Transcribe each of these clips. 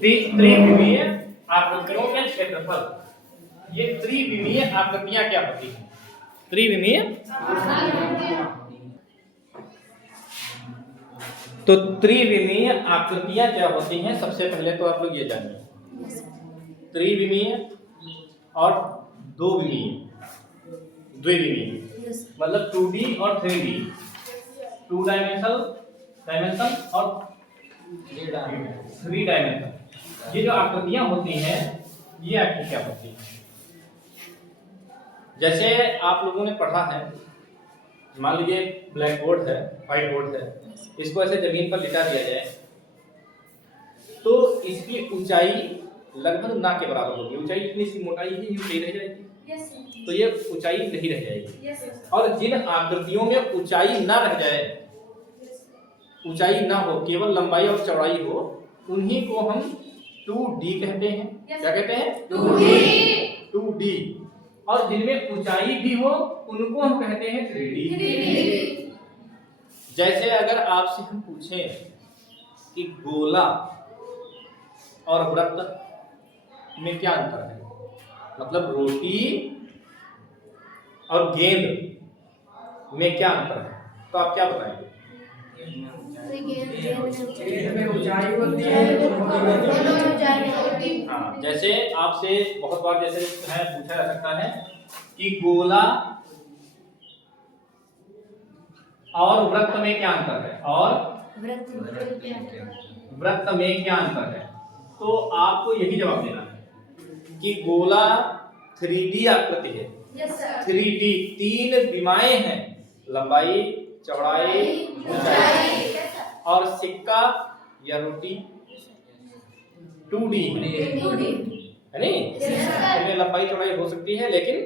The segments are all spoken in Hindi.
त्रिविमीय आकृतियों के क्षेत्रफल। ये त्रिविमीय आकृतियां क्या होती हैं? त्रिविमीय तो त्रिविमीय आकृतियां क्या होती हैं? सबसे पहले तो आप लोग ये जानिए, त्रिविमीय और दो विमीय, द्विविमीय मतलब 2D और 3D, 2 डायमेंशन और 3 डायमेंशन। ये जो आकृतियां होती हैं ये आकृति क्या होती है? जैसे आप लोगों ने पढ़ा है, मान लीजिए ब्लैक बोर्ड है, व्हाइट बोर्ड है, इसको ऐसे जमीन पर लिटा दिया जाए तो इसकी ऊंचाई लगभग ना के बराबर होगी। ऊंचाई इतनी सी, मोटाई ही ऊंचाई रह जाएगी, तो ये ऊंचाई नहीं रह जाएगी। और जिन आकृतियों में ऊंचाई ना रह जाए, ऊंचाई ना हो, केवल लंबाई और चौड़ाई हो, उन्हीं को हम 2D कहते हैं। क्या कहते हैं? 2D। और जिनमें ऊंचाई भी हो उनको हम कहते हैं 3D। जैसे अगर आपसे हम पूछें कि गोला और वृत्त में क्या अंतर है, मतलब रोटी और गेंद में क्या अंतर है, तो आप क्या बताएंगे? हाँ, जैसे आपसे बहुत बार जैसे है पूछा जा सकता है कि गोला और वृत्त में क्या अंतर है, और वृत्त में क्या अंतर है, तो आपको यही जवाब देना है कि गोला 3D आकृति है। 3D, 3 विमाएं हैं, लंबाई, चौड़ाई, ऊंचाई। और सिक्का या रोटी 2D है नहीं? इसमें लंबाई चौड़ाई हो सकती है लेकिन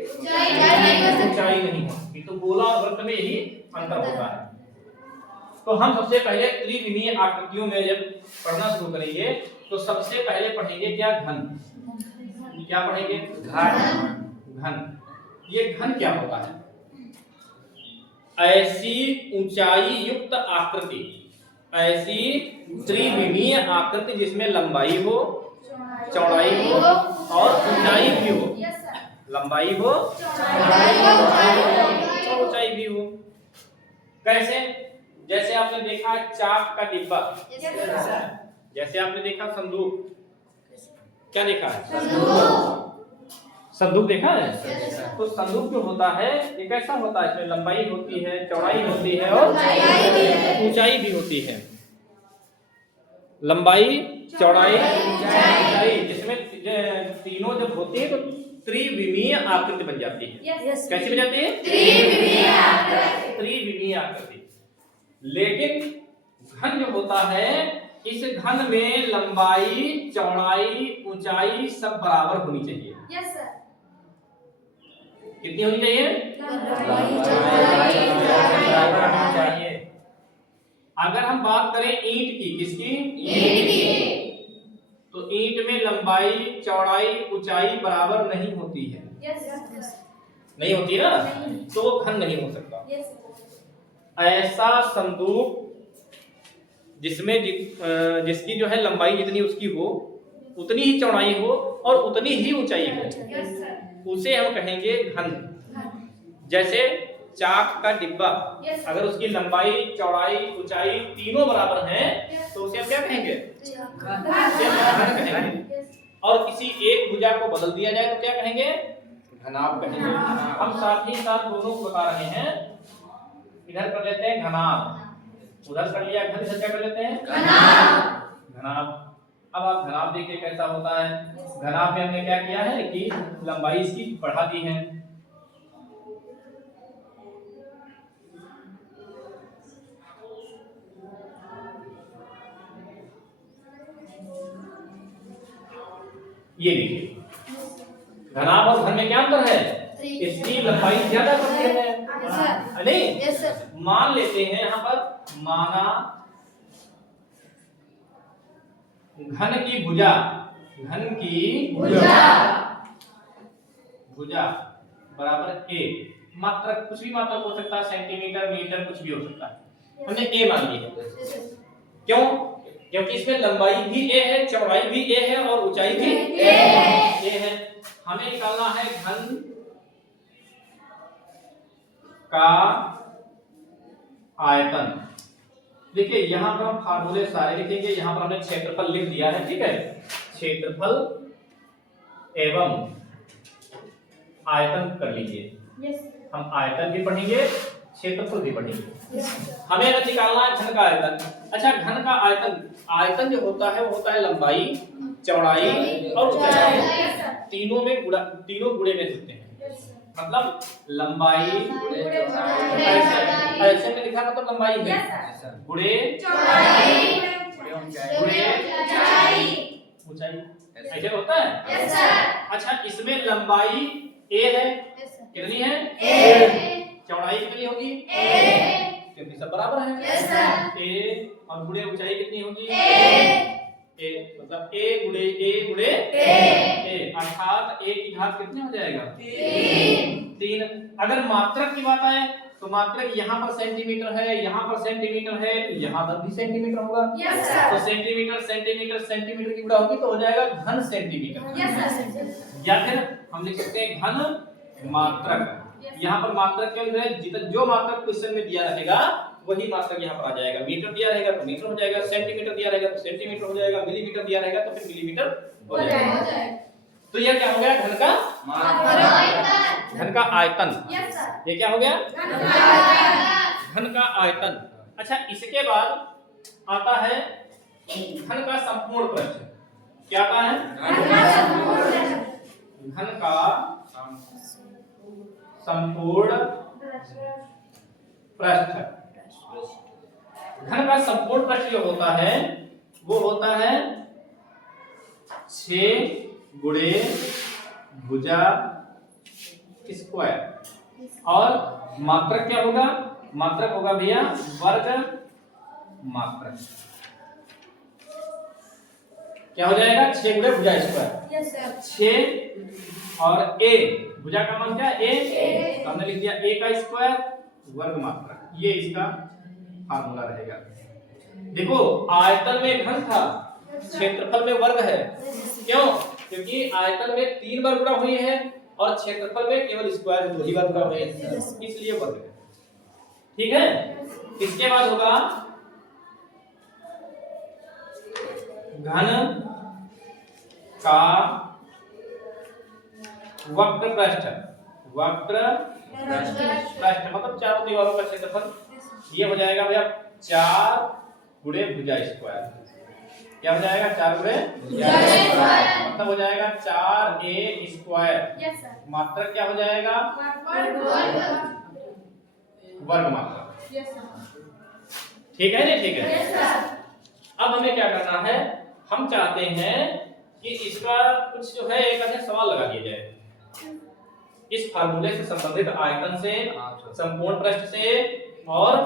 ऊंचाई नहीं होती। तो गोला और वृत्त में यही अंतर होता है। तो हम सबसे पहले त्रिविमीय आकृतियों में जब पढ़ना शुरू करेंगे तो सबसे पहले पढ़ेंगे क्या? घन। क्या पढ़ेंगे? घन। ये घन क्या होता है? ऐसी ऊंचाई युक्त आकृति, ऐसी त्रिविमीय आकृति जिसमें लंबाई हो, चौड़ाई हो और ऊंचाई भी हो। लंबाई हो, ऊंचाई भी हो। कैसे? जैसे आपने देखा चाक का डिब्बा, जैसे आपने देखा संदूक। क्या देखा है? संदूक देखा है? तो संदूक जो होता है ये कैसा होता है? इसमें लंबाई होती है, चौड़ाई होती है और ऊंचाई भी होती है। लंबाई, चौड़ाई, ऊंचाई, जिसमें तीनों जब होती है तो त्रिविमीय आकृति बन जाती है। कैसी बन जाती है? त्रिविमीय आकृति। लेकिन घन जो होता है, इस घन में लंबाई, चौड़ाई, ऊंचाई सब बराबर होनी चाहिए। कितनी होनी चाहिए? चाहिए। अगर हम बात करें ईंट की, किसकी? ईंट की। तो ईंट में लंबाई, चौड़ाई, ऊंचाई बराबर नहीं होती है। नहीं होती ना, तो वो घन नहीं हो सकता। ऐसा संदूक जिसमें जिसकी जो है लंबाई जितनी उसकी हो, उतनी ही चौड़ाई हो और उतनी ही ऊंचाई हो, उसे हम कहेंगे घन। जैसे चाक का डिब्बा, अगर उसकी लंबाई, चौड़ाई, ऊंचाई तीनों बराबर हैं तो उसे हम क्या कहेंगे? घन कहेंगे। और किसी एक भुजा को बदल दिया जाए तो क्या कहेंगे? घनाभ कहेंगे। हम साथ ही साथ दोनों को बता रहे हैं। इधर कर लेते हैं घनाभ, उधर कर लिया घन, इधर क्या कर लेते हैं? घनाभ। अब आप घनाभ देखिए कैसा होता है। घनाभ में हमने क्या किया है कि लंबाई इसकी बढ़ा दी है। ये देखिए घनाभ और घन में क्या अंतर है? इसकी लंबाई ज्यादा करते हैं, नहीं? मान लेते हैं यहाँ पर, माना घन की भुजा, घन की भुजा बराबर ए। मात्रक, कुछ भी मात्रक हो सकता है, सेंटीमीटर, मीटर, कुछ भी हो सकता है। हमने ए मान लिया। क्यों? क्योंकि इसमें लंबाई भी a है, चौड़ाई भी a है और ऊंचाई भी a है। हमें निकालना है घन का आयतन। देखिए यहां पर हम फार्मूले सारे लिखेंगे, यहां पर हमने क्षेत्रफल लिख दिया है, ठीक है। क्षेत्रफल एवं आयतन कर लीजिए। हम आयतन भी पढ़ेंगे, क्षेत्रफल भी पढ़ेंगे। हमें निकालना है घन का आयतन। अच्छा, घन का आयतन, आयतन जो होता है वो होता है लंबाई, चौड़ाई और ऊंचाई, तीनों गुणे में होते हैं। मतलब लंबाई ऐसे में लिखा मतलब लंबाई है, गुणे ऊंचाई, ऐसे होता है। अच्छा, इसमें लंबाई a है, कितनी है? चौड़ाई कितनी होगी? क्योंकि सब बराबर है। a और गुणे ऊंचाई कितनी होगी? a, मतलब a गुणे a, अर्थात a की घात कितनी हो जाएगा? 3। अगर मात्रक की बात आए तो मात्रक यहाँ पर सेंटीमीटर है, यहाँ पर सेंटीमीटर है, यहाँ पर भी सेंटीमीटर होगा। तो सेंटीमीटर सेंटीमीटर सेंटीमीटर की गुणा होगी तो हो जाएगा घन सेंटीमीटर। या फिर हम लिख सकते हैं घन मात्रक। यहाँ पर मात्रक क्या है? जितना जो मात्रक क्वेश्चन में दिया रहेगा वही मात्रक यहाँ पर आ जाएगा। मीटर दिया रहेगा तो मीटर हो जाएगा, सेंटीमीटर दिया रहेगा तो सेंटीमीटर हो जाएगा, मिलीमीटर दिया रहेगा तो फिर मिलीमीटर हो जाएगा। तो यह क्या हो गया? घन का आयतन। ये क्या हो गया? घन का आयतन। अच्छा, इसके बाद आता है घन का संपूर्ण पृष्ठ। क्या आता है? घन का संपूर्ण पृष्ठ। घन का संपूर्ण पृष्ठ जो होता है वो होता है 6 गुणे भुजा स्क्वायर। और मात्रक क्या होगा? मात्रक होगा भैया वर्ग मात्रक। क्या हो जाएगा? 6 गुणे भुजा स्क्वायर। 6 और a, भुजा का मान क्या है? a, हमने लिख दिया a का स्क्वायर वर्ग मात्रक। ये इसका फार्मूला रहेगा। देखो आयतन में घन था, क्षेत्रफल में वर्ग है। क्यों? क्योंकि आयतन में 3 बार गुणा हुई है और क्षेत्रफल में केवल स्क्वायर में 2 ही बार गुणा हुई है, इसलिए वर्ग है। ठीक है। इसके बाद होगा घन का वक्र पृष्ठ। वक्र पृष्ठ मतलब चारों दीवारों का क्षेत्रफल। ये हो जाएगा भैया 4 गुणे भुजा स्क्वायर। क्या हो जाएगा? 4 गुणे भुजा स्क्वायर मतलब हो जाएगा 4a स्क्वायर। मात्रक क्या हो जाएगा? वर्ग मात्रक। ठीक है ना? ठीक है। अब हमें क्या करना है? हम चाहते हैं कि इसका कुछ जो है एक अच्छा सवाल लगा दिया जाए। इस फार्मूले से संबंधित आयतन से, संपूर्ण पृष्ठ से और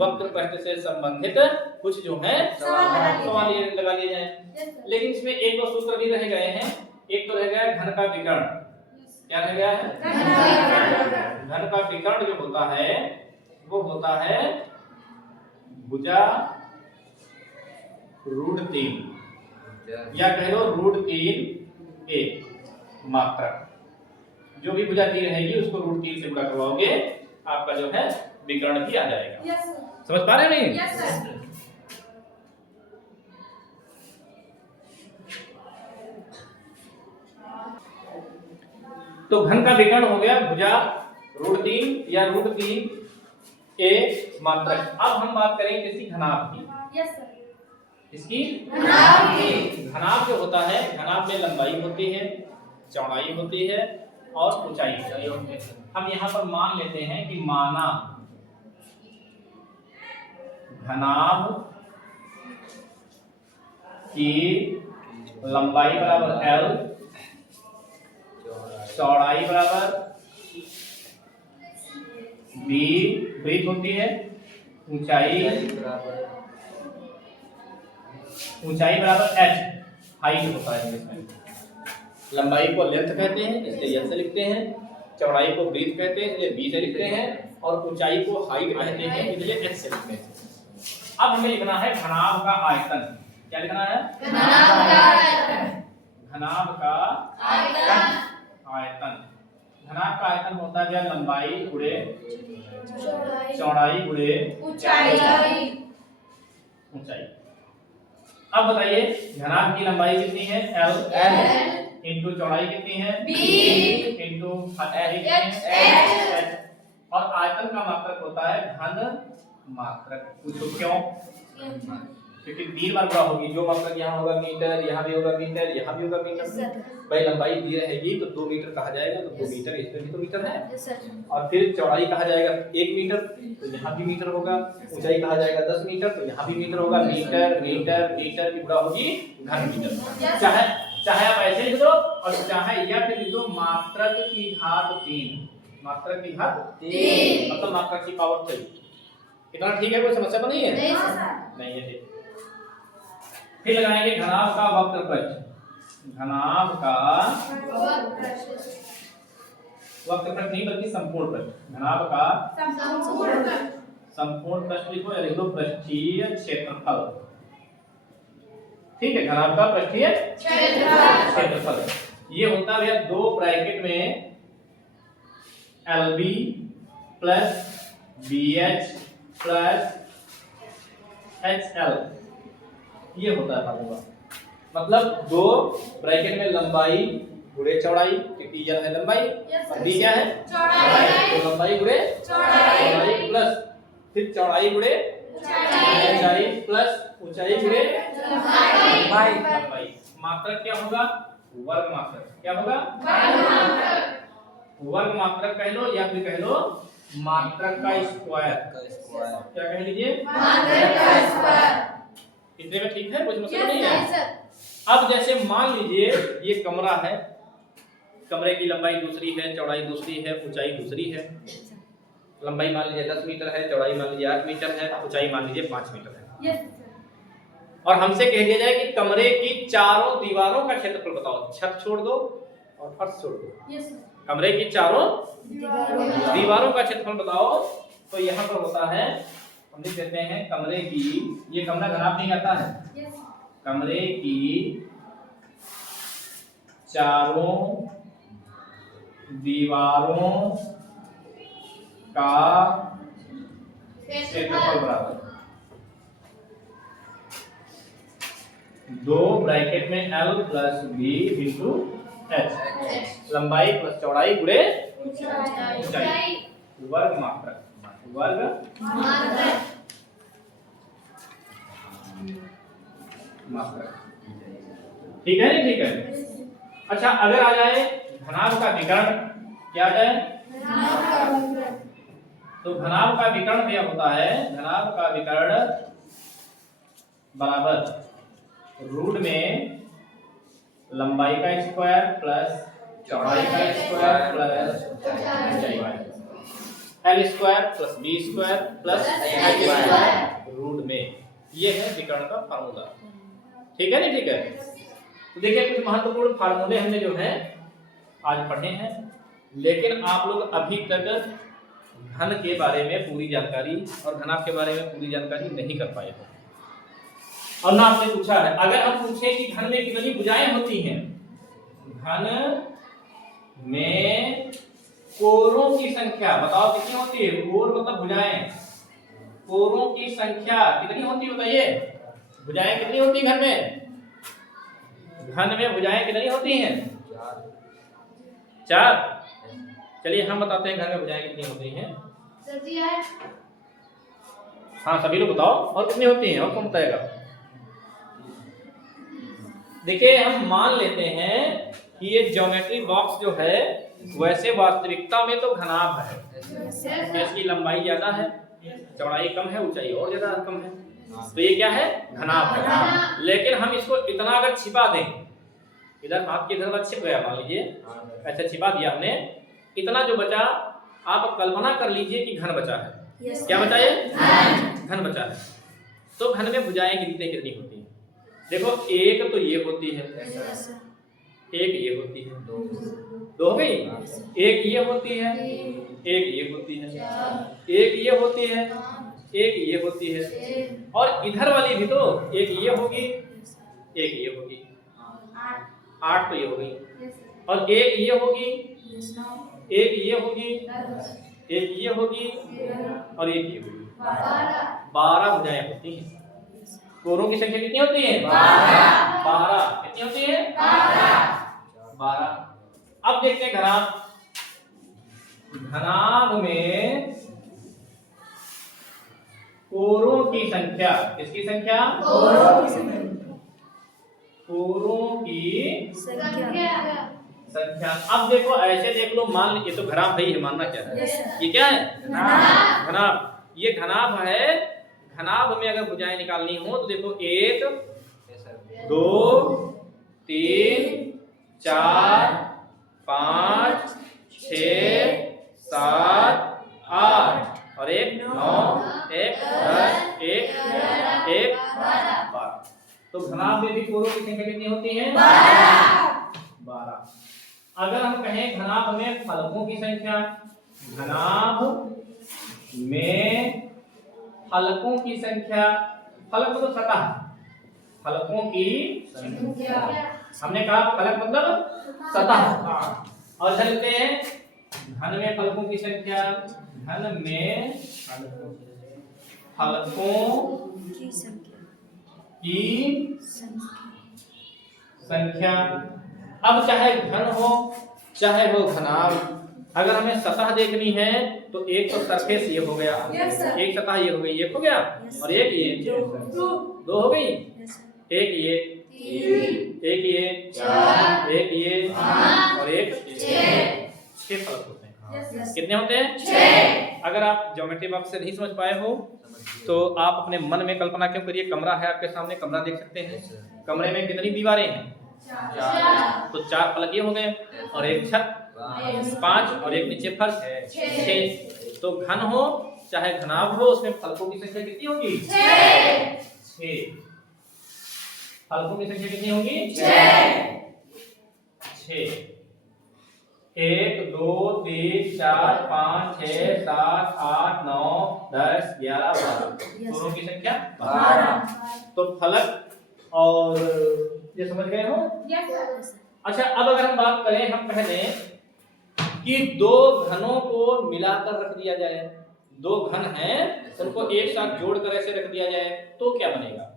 वक्र पृष्ठ से संबंधित कुछ जो है सवाल ये लगा लिए जाए। लेकिन इसमें एक दो सूत्र भी रह गए हैं। एक तो रह गया घन का विकर्ण। क्या रह गया है? घन का विकर्ण जो होता है वो होता है भुजा √3 या कह लो √3a मात्रक। जो भी भुजा 3 रहेगी उसको √3 से गुणा करवाओगे, आपका जो है विकर्ण भी आ जाएगा। समझ पा रहे हैं? नहीं? तो घन का विकर्ण हो गया भुजा √3 या √3a मात्रक। अब हम बात करें किसी घनाभ की। इसकी घनाभ जो होता है, घनाभ में लंबाई होती है, चौड़ाई होती है और ऊंचाई होती है। हम यहाँ पर मान लेते हैं कि माना घनाभ की लंबाई बराबर L, चौड़ाई बराबर B वृत्त होती है, ऊंचाई बराबर h हाइट होता है। इसमें लंबाई को लेंथ कहते हैं इसलिए L से लिखते हैं, चौड़ाई को ब्रीथ कहते हैं इसलिए B से लिखते हैं और ऊंचाई को हाइट कहते हैं इसलिए h से लिखते हैं। अब हमें लिखना है घनाभ का आयतन। क्या लिखना है? घनाभ का आयतन। घनाभ का आयतन होता है लंबाई गुणे चौड़ाई गुणे ऊंचाई। अब बताइए घनाभ की लंबाई कितनी है? L इंटू चौड़ाई कितनी है? B इंटू H और आयतन का मात्रक होता है घन मात्रक। पूछो क्यों? क्योंकि 3 बार गुणा होगी, जो मात्रक यहाँ होगा मीटर, यहाँ भी होगा मीटर, यहाँ भी होगा मीटर। भाई लंबाई दी रहेगी तो 2 मीटर कहा जाएगा, तो 2 मीटर इसमें भी तो मीटर है। और फिर चौड़ाई कहा जाएगा 1 मीटर, तो यहाँ भी मीटर होगा। ऊंचाई कहा जाएगा 10 मीटर, तो यहाँ भी मीटर होगा। मीटर मीटर मीटर की गुणा होगी घन मीटर। चाहे आप ऐसे लिख दो और चाहे या फिर लिख दो मात्रक की घात 3। मात्रक की घात 3 मतलब मात्रक की पावर 3। कितना ठीक है? कोई समस्या तो नहीं है? नहीं है। ठीक, फिर लगाएंगे घनाभ का वक्र पृष्ठ। घनाभ का वक्र पृष्ठ नहीं बल्कि संपूर्ण पृष्ठ। घनाभ का संपूर्ण पृष्ठ लिखो या लिख दो पृष्ठीय क्षेत्रफल। ठीक है, घनाभ का पृष्ठीय क्षेत्रफल ये होता है भैया 2 ब्रैकेट में LB plus BH plus HL ये होता है फार्मूला। मतलब 2 ब्रैकेट में लंबाई गुणे चौड़ाई, क्योंकि यह है लंबाई और B क्या है? चौड़ाई। तो लंबाई गुणे चौड़ाई प्लस फिर चौड़ाई गुणे ऊंचाई प्लस ऊंचाई गुणे लंबाई। मात्रक क्या होगा? वर्ग मात्रक। क्या होगा? वर्ग मात्रक कह लो या फिर कह लो मात्रक का स्क्वायर। क्या कह लीजिए? इतने में ठीक है? कुछ मुश्किल नहीं है। अब जैसे मान लीजिए ये कमरा है, कमरे की लंबाई दूसरी है, चौड़ाई दूसरी है, ऊंचाई दूसरी है। लंबाई मान लीजिए 10 मीटर है, चौड़ाई मान लीजिए 8 मीटर है, ऊंचाई मान लीजिए 5 मीटर है। और हमसे कह दिया जाए कि कमरे की चारों दीवारों का क्षेत्रफल बताओ। छत छोड़ दो और फर्श छोड़ दो। कमरे की चारों दीवारों का क्षेत्रफल बताओ। तो यहाँ पर होता है, हम लिख देते हैं कमरे की, ये कमरा घनाभ नहीं आता है। कमरे की चारों दीवारों का क्षेत्रफल बराबर 2 ब्रैकेट में L plus B into H। लंबाई प्लस चौड़ाई गुणे ऊंचाई। वर्ग मात्रक। वर्ग मात्रक। ठीक है? नहीं ठीक है? अच्छा, अगर आ जाए घनाभ का विकर्ण। क्या आ जाए? तो घनाभ का विकर्ण क्या होता है? घनाभ का विकर्ण बराबर रूट में लंबाई का स्क्वायर प्लस चौड़ाई का square plus L square plus B square plus H square root में। ये है विकर्ण का फार्मूला। ठीक है? नहीं ठीक है? तो देखिए कुछ महत्वपूर्ण फार्मूले हमने जो है आज पढ़े हैं, लेकिन आप लोग अभी तक घन के बारे में पूरी जानकारी और घनाभ के बारे में पूरी जानकारी नहीं कर पाए हो। और ना आपने पूछा है, अगर हम पूछें कि घन में कितनी भुजाएं होती हैं, घन में कोरों की संख्या बताओ कितनी होती है? कोर मतलब भुजाएं। कोरों की संख्या कितनी होती है बताइए? भुजाएं कितनी होती है घन में? घन में भुजाएं कितनी होती हैं? 4। चलिए हम बताते हैं घन में भुजाएं कितनी होती हैं। हाँ सभी लोग बताओ और कितनी होती हैं, और कौन बताएगा? देखिए हम मान लेते हैं कि ये ज्योमेट्री बॉक्स जो है वैसे वास्तविकता में तो घनाभ है। इसकी लंबाई ज्यादा है, चौड़ाई कम है, ऊंचाई और ज्यादा कम है, तो ये क्या है? घनाभ है। लेकिन हम इसको इतना अगर छिपा दें, इधर हाथ के इधर छिप गया मान लीजिए, ऐसे छिपा दिया हमने, इतना जो बचा आप कल्पना कर लीजिए कि घन बचा है। क्या बचा है? घन बचा है। तो घन में भुजाएं कितनी कितनी होती हैं? देखो एक तो ये होती है, एक ये होती है, 2 हो गई। एक ये होती है, एक ये होती है, एक ये होती है, एक ये होती है, और इधर वाली भी तो एक ये होगी एक ये होगी, 8 तो ये होगी, और एक ये होगी, एक ये होगी, एक ये होगी, और एक ये होगी। 12 भुजाएं होती हैं। कोरों की संख्या कितनी होती है? 12। कितनी होती है? 12। अब देखते हैं घनाभ। घनाभ में कोरों की संख्या, किसकी संख्या? कोरों की संख्या। अब देखो ऐसे देख लो, मान लीजिए तो घनाभ है, मानना क्या है? ये क्या है? घनाभ। ये घनाभ है। घनाभ में अगर भुजाएं निकालनी हो तो देखो 1 2 3 4 5 6 7 8 और 1 9 1 10 1 12। तो घनाभ में भी कोरों की संख्या कितनी होती है? 12। अगर हम कहें घनाभ में फलकों की संख्या, घनाभ में फलकों की संख्या, फलक मतलब सतह, फलकों की संख्या। हमने कहा फलक मतलब सतह। और चलते हैं घन में फलकों की संख्या। घन में फलकों की संख्या। अब चाहे घन हो चाहे हो घनाभ, अगर हमें सतह देखनी है तो एक तो सरफेस ये हो गया, एक सतह ये हो गई, एक हो गया, और एक ये 2 हो गई, एक ये, एक ये, एक ये, और एक 6 फलक होते हैं। कितने होते हैं? 6। अगर आप ज्योमेट्री बॉक्स से नहीं समझ पाए हो तो आप अपने मन में कल्पना क्यों करिए, कमरा है आपके सामने, कमरा देख सकते हैं। कमरे में कितनी दीवारें हैं? 4। तो 4 फलक ये हो गए, और एक छत 5, और एक नीचे फर्श है 6। तो घन हो चाहे घनाभ हो, उसमें फलकों की संख्या कितनी होगी? 6। फलकों की संख्या कितनी होगी? 6। 1 2 3 4 5 6 7 8 9 10 11 12। दोनों की संख्या 12। तो फलक और ये समझ गए हो? अच्छा, अब अगर हम बात करें, हम कह दें कि 2 घनों को मिलाकर रख दिया जाए, 2 घन हैं उनको एक साथ जोड़कर ऐसे रख दिया जाए तो क्या बनेगा?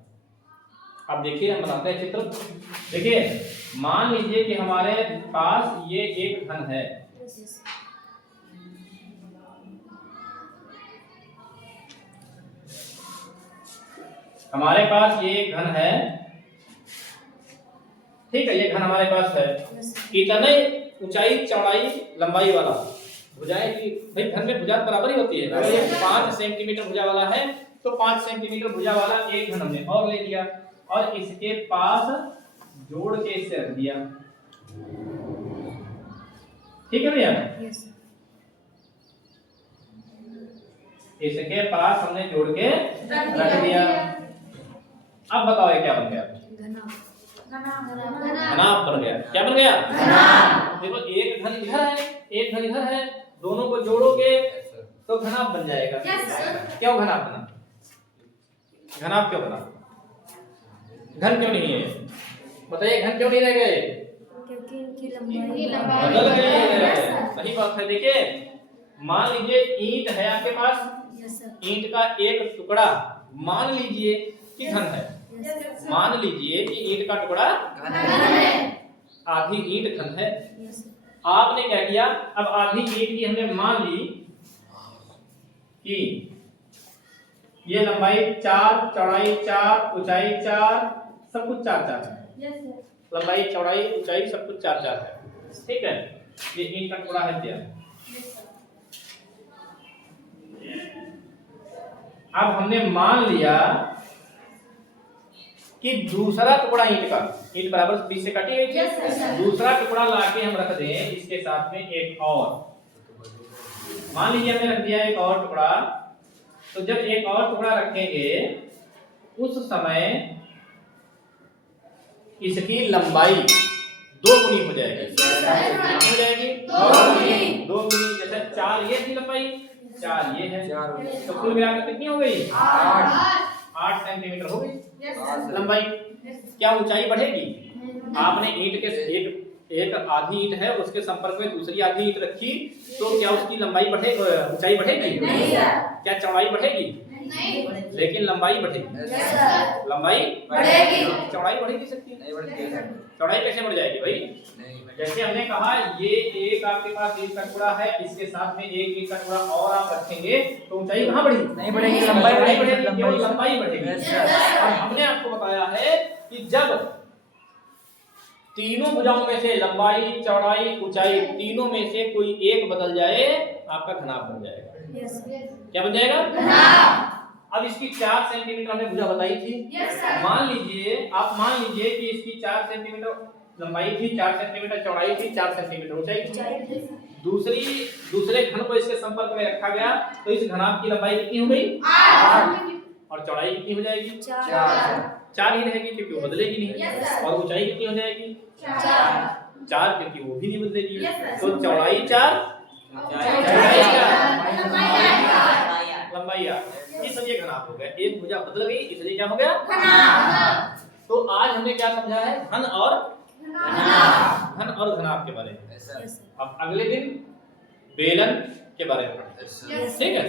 अब देखिए, हम बनाते हैं चित्र। देखिए, मान लीजिए कि हमारे पास ये एक घन है, हमारे पास ये एक घन है, ठीक है, ये घन हमारे पास है। इतने ऊंचाई चौड़ाई लंबाई वाला भुजाएं की, भाई घन में भुजा बराबर ही होती है। अगर ये 5 सेंटीमीटर भुजा वाला है तो 5 सेंटीमीटर भुजा वाला एक घन हमने और ले लिया, और इसके पास जोड़ के इसे रख दिया। ठीक है भैया? इसके पास हमने जोड़ के रख दिया। अब बताओ ये क्या बन गया? घनाभ बन गया। क्या बन गया? देखो, एक घन इधर है, एक घन इधर है, दोनों को जोड़ोगे तो घनाभ बन जाएगा। क्यों घनाभ बना? घनाभ क्यों बना? घन क्यों नहीं है? बताइए, घन क्यों नहीं रह गए? क्योंकि इनकी लंबाई बदल गए। सही बात है। देखिए, मान लीजिए ईंट है आपके पास, ईंट का एक टुकड़ा मान लीजिए कि घन है, मान लीजिए कि ईंट का टुकड़ा घन है, आधी ईंट घन है। आपने क्या किया, अब आधी ईंट की हमने मान ली कि ये लंबाई 4, चौड़ाई 4, ऊंचाई 4, सब कुछ 4 है। लंबाई चौड़ाई ऊंचाई सब कुछ 4 है। ठीक है, ये ईंट का टुकड़ा है क्या? अब हमने मान लिया कि दूसरा टुकड़ा ईंट का, ईंट बराबर 20 से काटी गई थी, दूसरा टुकड़ा लाके हम रख दें इसके साथ में एक और। मान लीजिए हमने रख दिया एक और टुकड़ा, तो जब एक और टुकड़ा रखेंगे उस समय इसकी लंबाई 2 गुनी हो जाएगी। कितनी हो जाएगी? 2 गुनी। जैसे 4 ये थी लंबाई, 4 ये है, तो कुल मिलाकर कितनी हो गई? 8 सेंटीमीटर हो गई लंबाई। क्या ऊंचाई बढ़ेगी? आपने ईंट के एक आधी ईंट है, उसके संपर्क में दूसरी आधी ईंट रखी, तो क्या उसकी लंबाई बढ़ेगी, ऊंचाई बढ़ेगी? नहीं सर। क्या चौड़ाई बढ़ेगी? नहीं। लेकिन लंबाई बढ़ेगी। Yes sir. लंबाई बढ़ेगी। चौड़ाई बढ़ेगी सकती नहीं बढ़ती है। चौड़ाई कैसे बढ़ जाएगी भाई? नहीं जैसे हमने कहा ये एक आपके पास ईंट का टुकड़ा है, इसके साथ में एक ईंट का टुकड़ा और आप रखेंगे तो ऊंचाई कहाँ बढ़ेगी? नहीं बढ़ेगी, लंबाई लंबाई बढ़ेगी, बढ़ेगी, केवल लंबाई बढ़ेगी। Yes, sir। और हमने आपको बताया है कि जब तीनों भुजाओं में से लंबाई, चौड़ाई, ऊंचाई तीनों में से कोई एक बदल जाए, आपका घनाभ बन जाएगा। यस क्या बन जाएगा? घनाभ। अब इसकी 4 सेंटीमीटर हमने भुजा बताई थी। Yes sir. मान लीजिए कि इसकी 4 सेंटीमीटर लंबाई थी, 4 सेंटीमीटर चौड़ाई थी, 4 सेंटीमीटर ऊंचाई थी। दूसरे घन को इसके संपर्क में रखा गया, तो इस घनाभ की लंबाई कितनी हो गई? 8। और चौड़ाई कितनी हो जाएगी? 4 ही रहेगी क्योंकि वो बदलेगी Yes, नहीं। sir। और ऊंचाई कितनी हो जाएगी? 4। 4 क्योंकि वो भी नहीं बदलेगी। Yes, sir। तो चौड़ाई 4, लंबाई 8। इसलिए घनाभ हो गया। एक भुजा बदल गई, इसलिए क्या हो गया? घनाभ। तो आज हमने क्या समझा है? घन और घनाभ के बारे में। ऐसा अब अगले दिन बेलन के बारे में पढ़ते हैं। Yes। ठीक है।